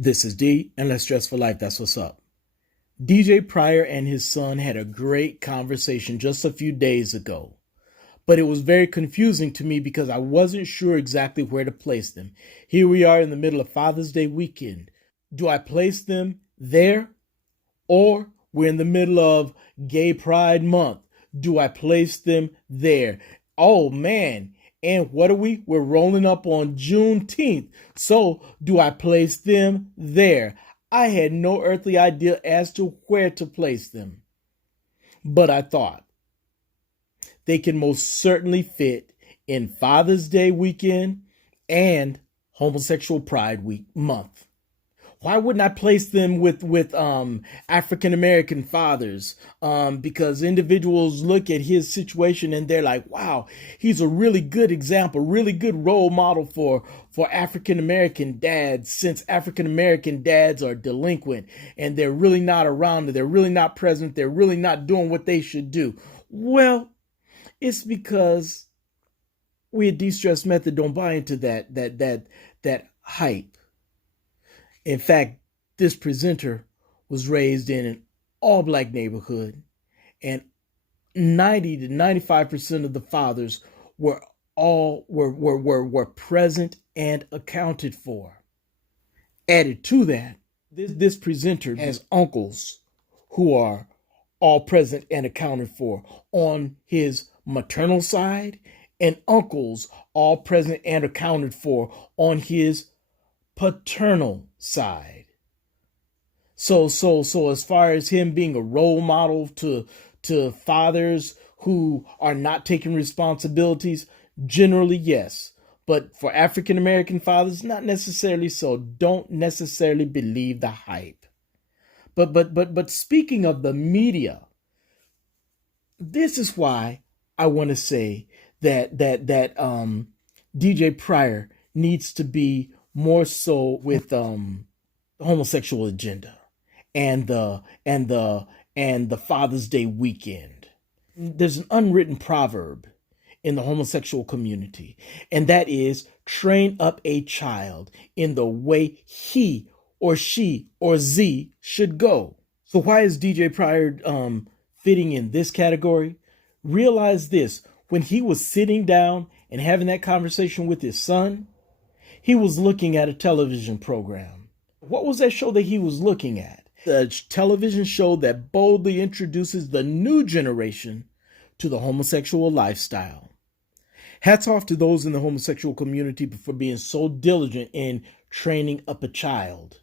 This is D, and let's dress for life. That's what's up. DJ Pryor and his son had a great conversation just a few days ago, but it was very confusing to me because I wasn't sure exactly where to place them. Here we are in the middle of Father's Day weekend. Do I place them there? Or we're in the middle of Gay Pride Month. Do I place them there? Oh man. And what are we? We're rolling up on Juneteenth. So do I place them there? I had no earthly idea as to where to place them. But I thought they can most certainly fit in Father's Day weekend and Homosexual Pride Week month. Why wouldn't I place them with African American fathers? Because individuals look at his situation and they're like, wow, he's a really good example, really good role model for African American dads, since African American dads are delinquent and they're really not around, they're really not present, they're really not doing what they should do. Well, it's because we at De-Stress Method don't buy into that hype. In fact, this presenter was raised in an all-black neighborhood, and 90 to 95% of the fathers were present and accounted for. Added to that, this presenter has uncles who are all present and accounted for on his maternal side, and uncles all present and accounted for on his paternal side. So as far as him being a role model to fathers who are not taking responsibilities, generally yes. But for African American fathers, not necessarily so. Don't necessarily believe the hype. But speaking of the media, this is why I want to say that DJ Pryor needs to be more so with the homosexual agenda and the Father's Day weekend. There's an unwritten proverb in the homosexual community, and that is train up a child in the way he or she or Z should go. So why is DJ Pryor fitting in this category? Realize this: when he was sitting down and having that conversation with his son, he was looking at a television program. What was that show that he was looking at? The television show that boldly introduces the new generation to the homosexual lifestyle. Hats off to those in the homosexual community for being so diligent in training up a child,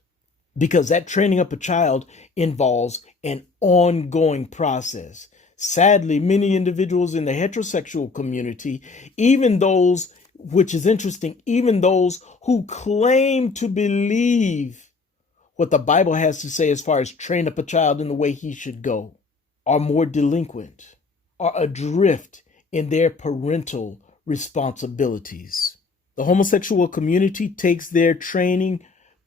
because that training up a child involves an ongoing process. Sadly, many individuals in the heterosexual community, even those, which is interesting, even those who claim to believe what the Bible has to say as far as train up a child in the way he should go, are more delinquent, are adrift in their parental responsibilities. The homosexual community takes their training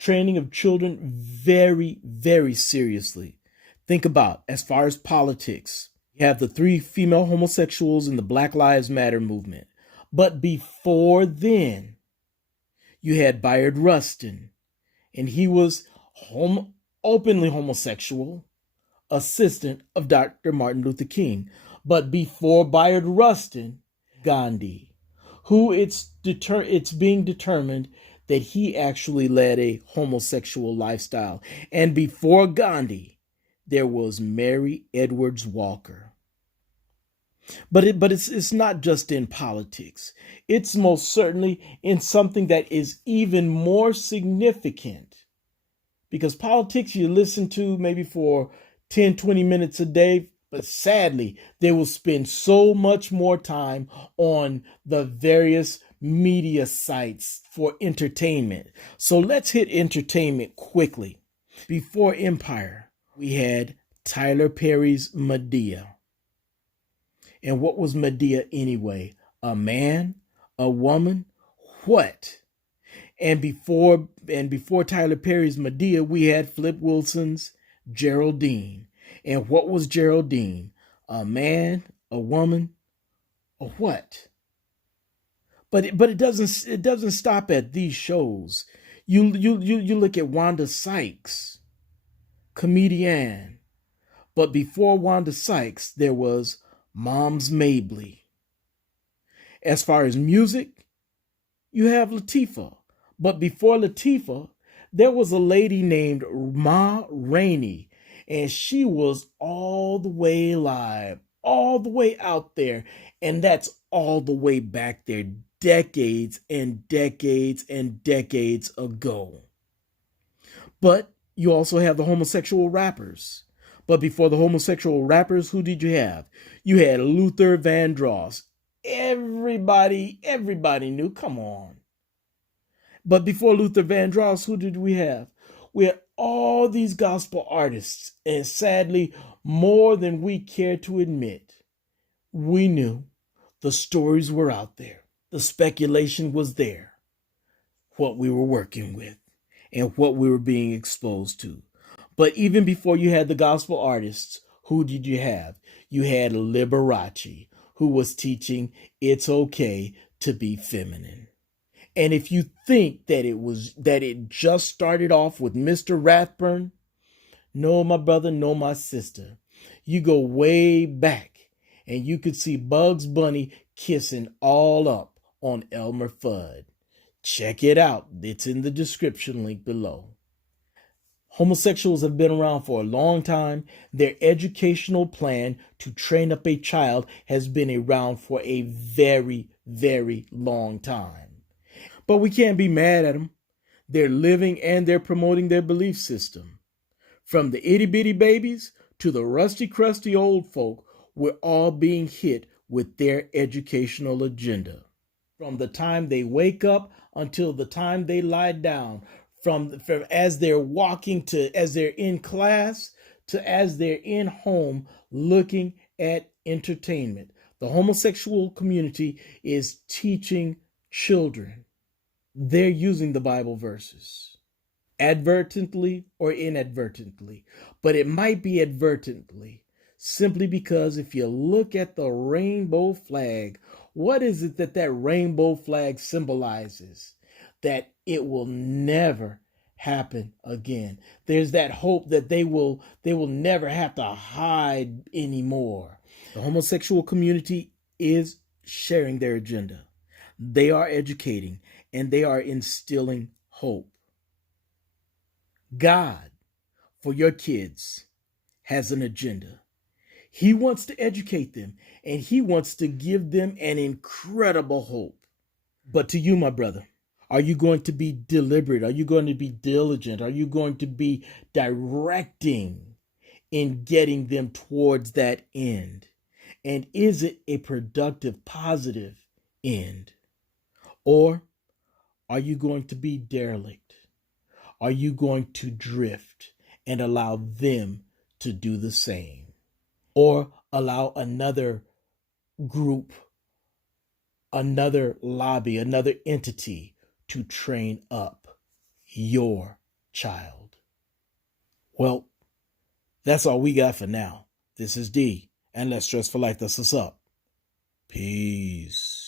of children very, very seriously. Think about, as far as politics, you have the 3 female homosexuals in the Black Lives Matter movement. But before then, you had Bayard Rustin, and he was openly homosexual, assistant of Dr. Martin Luther King. But before Bayard Rustin, Gandhi, who it's being determined that he actually led a homosexual lifestyle. And before Gandhi, there was Mary Edwards Walker. But it's not just in politics. It's most certainly in something that is even more significant. Because politics you listen to maybe for 10, 20 minutes a day, but sadly, they will spend so much more time on the various media sites for entertainment. So let's hit entertainment quickly. Before Empire, we had Tyler Perry's Medea. And what was Medea anyway? A man? A woman? What? And before Tyler Perry's Medea, we had Flip Wilson's Geraldine. And what was Geraldine? A man? A woman? A what? But it doesn't stop at these shows. You look at Wanda Sykes, comedian. But before Wanda Sykes, there was Moms Mabley. As far as music, you have Latifah. But before Latifah, there was a lady named Ma Rainey, and she was all the way live, all the way out there, and that's all the way back there, decades and decades and decades ago. But you also have the homosexual rappers. But before the homosexual rappers, who did you have? You had Luther Vandross. Everybody knew. Come on. But before Luther Vandross, who did we have? We had all these gospel artists, and sadly, more than we care to admit, we knew the stories were out there. The speculation was there, what we were working with and what we were being exposed to. But even before you had the gospel artists, who did you have? You had Liberace, who was teaching it's okay to be feminine. And if you think that it just started off with Mr. Rathburn, no, my brother, no, my sister. You go way back and you could see Bugs Bunny kissing all up on Elmer Fudd. Check it out. It's in the description link below. Homosexuals have been around for a long time. Their educational plan to train up a child has been around for a very, very long time. But we can't be mad at them. They're living and they're promoting their belief system. From the itty-bitty babies to the rusty-crusty old folk, we're all being hit with their educational agenda. From the time they wake up until the time they lie down, from as they're walking to as they're in class to as they're in home looking at entertainment. The homosexual community is teaching children. They're using the Bible verses, advertently or inadvertently, but it might be advertently, simply because if you look at the rainbow flag, what is it that rainbow flag symbolizes? That it will never happen again. There's that hope that they will never have to hide anymore. The homosexual community is sharing their agenda. They are educating and they are instilling hope. God, for your kids, has an agenda. He wants to educate them and he wants to give them an incredible hope. But to you, my brother, are you going to be deliberate? Are you going to be diligent? Are you going to be directing in getting them towards that end? And is it a productive, positive end? Or are you going to be derelict? Are you going to drift and allow them to do the same? Or allow another group, another lobby, another entity to train up your child? Well, that's all we got for now. This is D, and Let's Dress for Life. That's us up. Peace.